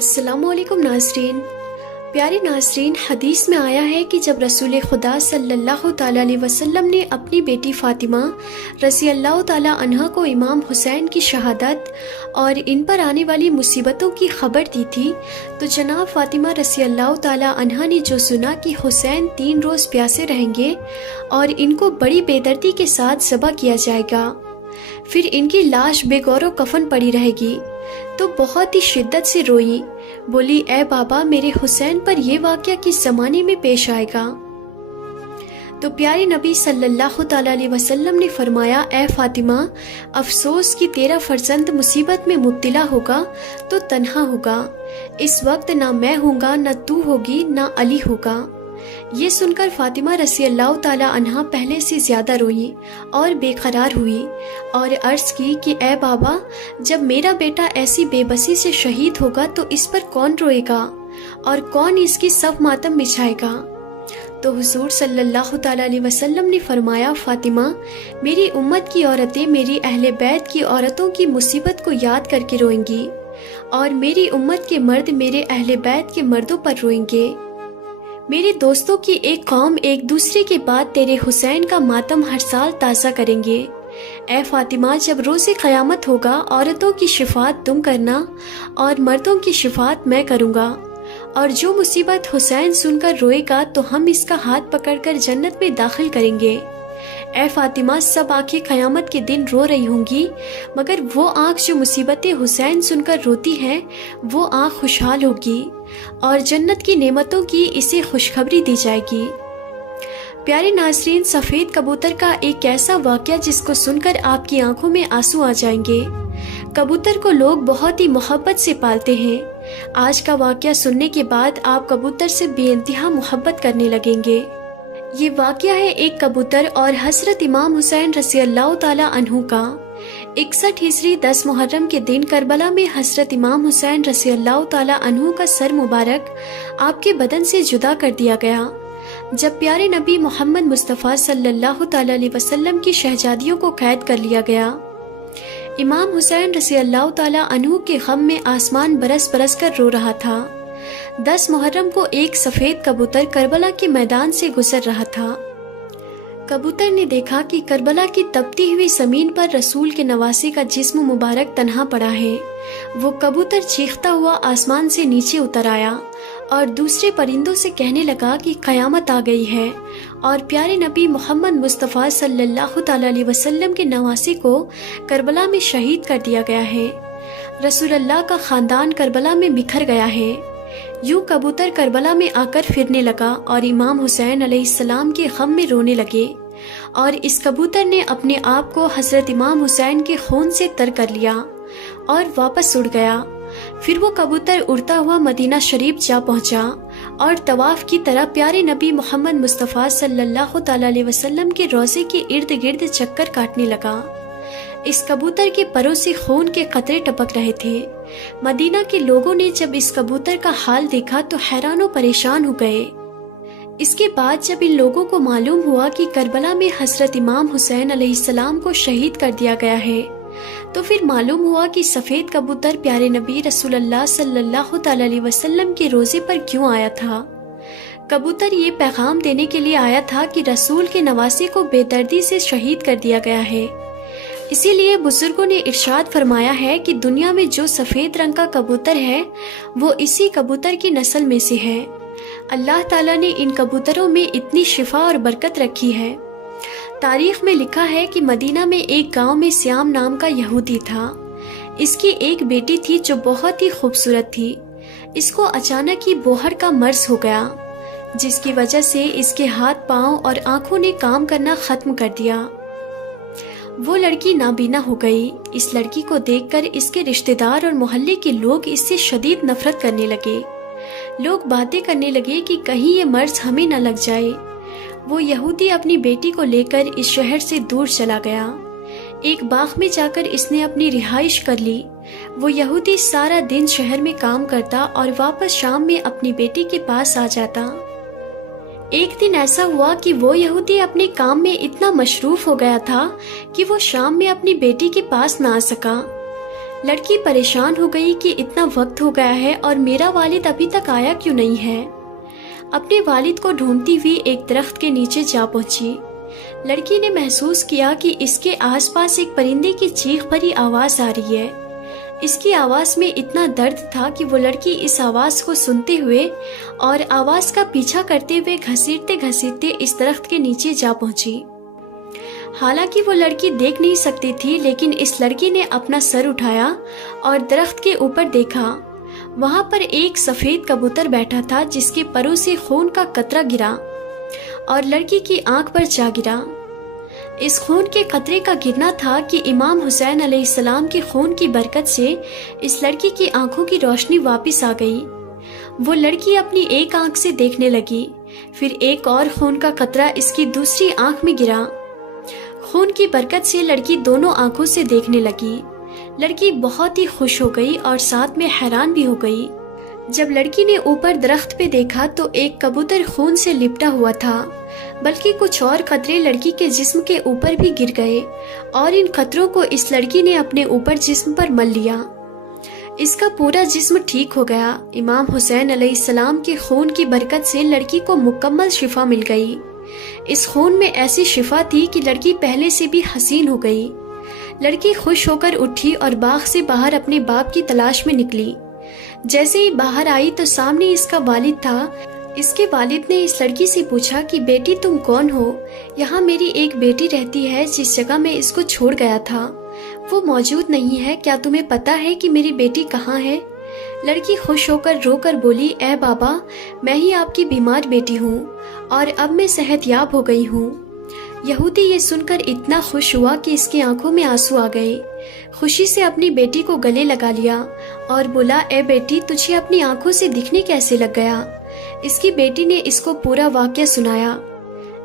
अस्सलाम वालेकुम नाज़रीन। प्यारे नाज़रीन, हदीस में आया है कि जब रसूल खुदा सल्लल्लाहु ताला अलैहि वसल्लम ने अपनी बेटी फ़ातिमा रज़ी अल्लाह ताला अन्हा को इमाम हुसैन की शहादत और इन पर आने वाली मुसीबतों की खबर दी थी, तो जनाब फ़ातिमा रज़ी अल्लाह ताला अन्हा ने जो सुना कि हुसैन 3 रोज़ प्यासे रहेंगे और इनको बड़ी बेदर्दी के साथ ज़बह किया जाएगा, फिर इनकी लाश बेगौरो कफन पड़ी रहेगी, तो बहुत ही शिद्दत से रोई। बोली, ए बाबा, मेरे हुसैन पर यह वाक़या किस ज़माने में पेश आएगा? तो प्यारे नबी सल्लल्लाहु ताला अलैहि वसल्लम ने फरमाया, ए फ़ातिमा, अफसोस कि तेरा फर्जंद मुसीबत में मुब्तला होगा तो तन्हा होगा। इस वक्त ना मैं हूँगा, ना तू होगी, ना अली होगा। ये सुनकर फ़ातिमा रज़ी अल्लाह ताला अन्हा पहले से ज़्यादा रोई और बेकरार हुई और अर्ज़ की कि ए बाबा, जब मेरा बेटा ऐसी बेबसी से शहीद होगा तो इस पर कौन रोएगा और कौन इसकी सब मातम बिछाएगा? तो हुज़ूर सल्लल्लाहु ताला अलैहि वसल्लम ने फरमाया, फ़ातिमा, मेरी उम्मत की औरतें मेरी अहले बैत की औरतों की मुसीबत को याद करके रोएंगी और मेरी उम्मत के मर्द मेरे अहले बैत के मर्दों पर रोएंगे। मेरे दोस्तों की एक कौम एक दूसरे के बाद तेरे हुसैन का मातम हर साल ताज़ा करेंगे। ए फ़ातिमा, जब रोज़े क़यामत होगा, औरतों की शिफात तुम करना और मर्दों की शिफात मैं करूँगा, और जो मुसीबत हुसैन सुनकर रोएगा तो हम इसका हाथ पकड़कर जन्नत में दाखिल करेंगे। ए फ़ातिमा, सब आँखें क़यामत के दिन रो रही होंगी, मगर वो आँख जो मुसीबतें हुसैन सुनकर रोती हैं, वो आँख खुशहाल होगी और जन्नत की नेमतों की इसे खुशखबरी दी जाएगी। प्यारे नाज़रीन, सफ़ेद कबूतर का एक ऐसा वाक़या जिसको सुनकर आपकी आंखों में आंसू आ जाएंगे। कबूतर को लोग बहुत ही मोहब्बत से पालते हैं। आज का वाक़या सुनने के बाद आप कबूतर से बेइंतहा मोहब्बत करने लगेंगे। ये वाक़या है एक कबूतर और हज़रत इमाम हुसैन रज़ी अल्लाह ताला अन्हु का। 61 हिजरी 10 मुहर्रम के दिन करबला में हज़रत इमाम हुसैन रज़ी अल्लाह ताला अन्हु का सर मुबारक आपके बदन से जुदा कर दिया गया। जब प्यारे नबी मोहम्मद मुस्तफ़ा सल्लल्लाहु ताला अलैहि वसल्लम की शहजादियों को कैद कर लिया गया। इमाम हुसैन रज़ी अल्लाह ताला अन्हु के गम में आसमान बरस बरस कर रो रहा था। 10 मुहर्रम को एक सफ़ेद कबूतर करबला के मैदान से गुजर रहा था। कबूतर ने देखा कि करबला की तपती हुई ज़मीन पर रसूल के नवासे का जिस्म मुबारक तन्हा पड़ा है। वो कबूतर चीखता हुआ आसमान से नीचे उतर आया और दूसरे परिंदों से कहने लगा कि क़यामत आ गई है और प्यारे नबी मोहम्मद मुस्तफ़ा सल्लल्लाहु ताला अलैहि वसल्लम के नवासे को करबला में शहीद कर दिया गया है। रसूल अल्लाह का ख़ानदान करबला में बिखर गया है। यूँ कबूतर करबला में आकर फिरने लगा और इमाम हुसैन अलैहिस्सलाम के गम में रोने लगे, और इस कबूतर ने अपने आप को हज़रत इमाम हुसैन के खून से तर कर लिया और वापस उड़ गया। फिर वो कबूतर उड़ता हुआ मदीना शरीफ जा पहुंचा और तवाफ की तरह प्यारे नबी मोहम्मद मुस्तफ़ा सल्लल्लाहु ताला अलैहि वसल्लम के रोज़े के इर्द गिर्द चक्कर काटने लगा। इस कबूतर के परों से खून के कतरे टपक रहे थे। मदीना के लोगों ने जब इस कबूतर का हाल देखा तो हैरान और परेशान हो गए। इसके बाद जब इन लोगों को मालूम हुआ कि करबला में हज़रत इमाम हुसैन अलैहिस्सलाम को शहीद कर दिया गया है, तो फिर मालूम हुआ कि सफ़ेद कबूतर प्यारे नबी रसूलुल्लाह सल्लल्लाहु ताला अलैहि वसल्लम के रोज़े पर क्यों आया था। कबूतर ये पैगाम देने के लिए आया था कि रसूल के नवासे को बेदर्दी से शहीद कर दिया गया है। इसीलिए बुजुर्गों ने इरशाद फरमाया है कि दुनिया में जो सफ़ेद रंग का कबूतर है वो इसी कबूतर की नस्ल में से है। अल्लाह ताला ने इन कबूतरों में इतनी शिफा और बरकत रखी है। तारीख में लिखा है कि मदीना में एक गांव में श्याम नाम का यहूदी था। इसकी एक बेटी थी जो बहुत ही खूबसूरत थी। इसको अचानक ही बोहर का मर्ज हो गया, जिसकी वजह से इसके हाथ पाँव और आँखों ने काम करना ख़त्म कर दिया। वो लड़की नाबीना हो गई। इस लड़की को देखकर इसके रिश्तेदार और मोहल्ले के लोग इससे शदीद नफरत करने लगे। लोग बातें करने लगे कि कहीं ये मर्ज हमें न लग जाए। वो यहूदी अपनी बेटी को लेकर इस शहर से दूर चला गया। एक बाग में जाकर इसने अपनी रिहाइश कर ली। वो यहूदी सारा दिन शहर में काम करता और वापस शाम में अपनी बेटी के पास आ जाता। एक दिन ऐसा हुआ कि वो यहूदी अपने काम में इतना मशरूफ हो गया था कि वो शाम में अपनी बेटी के पास ना आ सका। لڑکی پریشان ہو گئی کہ اتنا وقت ہو گیا ہے اور میرا والد ابھی تک آیا کیوں نہیں ہے۔ اپنے والد کو ڈھونڈتی ہوئی ایک درخت کے نیچے جا پہنچی۔ لڑکی نے محسوس کیا کہ اس کے آس پاس ایک پرندے کی چیخ بھری آواز آ رہی ہے۔ اس کی آواز میں اتنا درد تھا کہ وہ لڑکی اس آواز کو سنتے ہوئے اور آواز کا پیچھا کرتے ہوئے گھسیٹتے گھسیٹتے اس درخت کے نیچے جا پہنچی۔ حالانکہ وہ لڑکی دیکھ نہیں سکتی تھی، لیکن اس لڑکی نے اپنا سر اٹھایا اور درخت کے اوپر دیکھا۔ وہاں پر ایک سفید کبوتر بیٹھا تھا جس کے پروں سے خون کا قطرہ گرا اور لڑکی کی آنکھ پر جا گرا۔ اس خون کے قطرے کا گرنا تھا کہ امام حسین علیہ السلام کے خون کی برکت سے اس لڑکی کی آنکھوں کی روشنی واپس آ گئی۔ وہ لڑکی اپنی ایک آنکھ سے دیکھنے لگی، پھر ایک اور خون کا قطرہ اس کی دوسری آنکھ میں گرا۔ خون کی برکت سے لڑکی دونوں آنکھوں سے دیکھنے لگی۔ لڑکی بہت ہی خوش ہو گئی اور ساتھ میں حیران بھی ہو گئی۔ جب لڑکی نے اوپر درخت پہ دیکھا تو ایک کبوتر خون سے لپٹا ہوا تھا، بلکہ کچھ اور قطرے لڑکی کے جسم کے اوپر بھی گر گئے اور ان قطروں کو اس لڑکی نے اپنے اوپر جسم پر مل لیا۔ اس کا پورا جسم ٹھیک ہو گیا۔ امام حسین علیہ السلام کے خون کی برکت سے لڑکی کو مکمل شفا مل گئی۔ اس خون میں ایسی شفا تھی کہ لڑکی پہلے سے بھی حسین ہو گئی۔ لڑکی خوش ہو کر اٹھی اور باغ سے باہر اپنے باپ کی تلاش میں نکلی۔ جیسے ہی باہر آئی تو سامنے اس کا والد تھا۔ اس کے والد نے اس لڑکی سے پوچھا کہ بیٹی تم کون ہو؟ یہاں میری ایک بیٹی رہتی ہے جس جگہ میں اس کو چھوڑ گیا تھا، وہ موجود نہیں ہے، کیا تمہیں پتا ہے کہ میری بیٹی کہاں ہے؟ لڑکی خوش ہو کر رو کر بولی، اے بابا، میں ہی آپ کی بیمار بیٹی ہوں اور اب میں صحت یاب ہو گئی ہوں۔ یہودی یہ سن کر اتنا خوش ہوا کہ اس کی آنکھوں میں آنسو آ گئے۔ خوشی سے اپنی بیٹی کو گلے لگا لیا اور بولا، اے بیٹی، تجھے اپنی آنکھوں سے دکھنے کیسے لگ گیا؟ اس کی بیٹی نے اس کو پورا واقعہ سنایا۔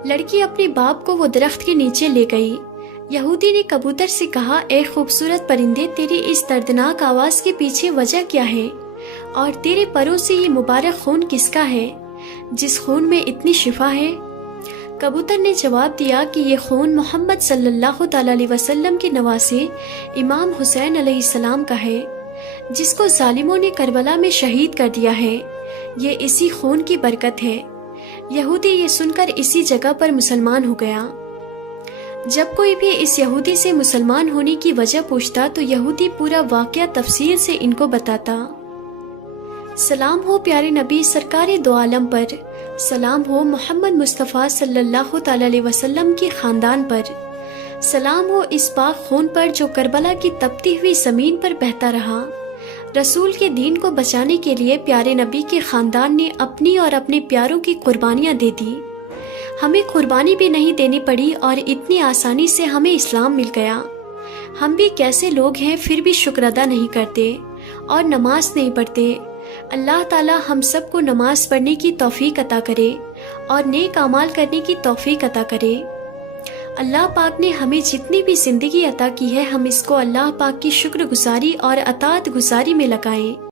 لڑکی اپنے باپ کو وہ درخت کے نیچے لے گئی۔ یہودی نے کبوتر سے کہا، اے خوبصورت پرندے، تیری اس دردناک آواز کے پیچھے وجہ کیا ہے؟ اور تیرے پروں سے یہ مبارک خون کس کا ہے جس خون میں اتنی شفا ہے؟ کبوتر نے جواب دیا کہ یہ خون محمد صلی اللہ تعالی علیہ وسلم کے نواسے امام حسین علیہ السلام کا ہے، جس کو ظالموں نے کربلا میں شہید کر دیا ہے۔ یہ اسی خون کی برکت ہے۔ یہودی یہ سن کر اسی جگہ پر مسلمان ہو گیا۔ جب کوئی بھی اس یہودی سے مسلمان ہونے کی وجہ پوچھتا تو یہودی پورا واقعہ تفصیل سے ان کو بتاتا۔ سلام ہو پیارے نبی سرکار دو عالم پر، سلام ہو محمد مصطفیٰ صلی اللہ تعالی علیہ وسلم کے خاندان پر، سلام ہو اس پاک خون پر جو کربلا کی تپتی ہوئی زمین پر بہتا رہا۔ رسول کے دین کو بچانے کے لیے پیارے نبی کے خاندان نے اپنی اور اپنے پیاروں کی قربانیاں دے دی۔ ہمیں قربانی بھی نہیں دینی پڑی اور اتنی آسانی سے ہمیں اسلام مل گیا۔ ہم بھی کیسے لوگ ہیں پھر بھی شکر ادا نہیں کرتے اور نماز نہیں پڑھتے۔ اللہ تعالی ہم سب کو نماز پڑھنے کی توفیق عطا کرے اور نیک اعمال کرنے کی توفیق عطا کرے۔ اللہ پاک نے ہمیں جتنی بھی زندگی عطا کی ہے، ہم اس کو اللہ پاک کی شکر گزاری اور اطاعت گزاری میں لگائیں۔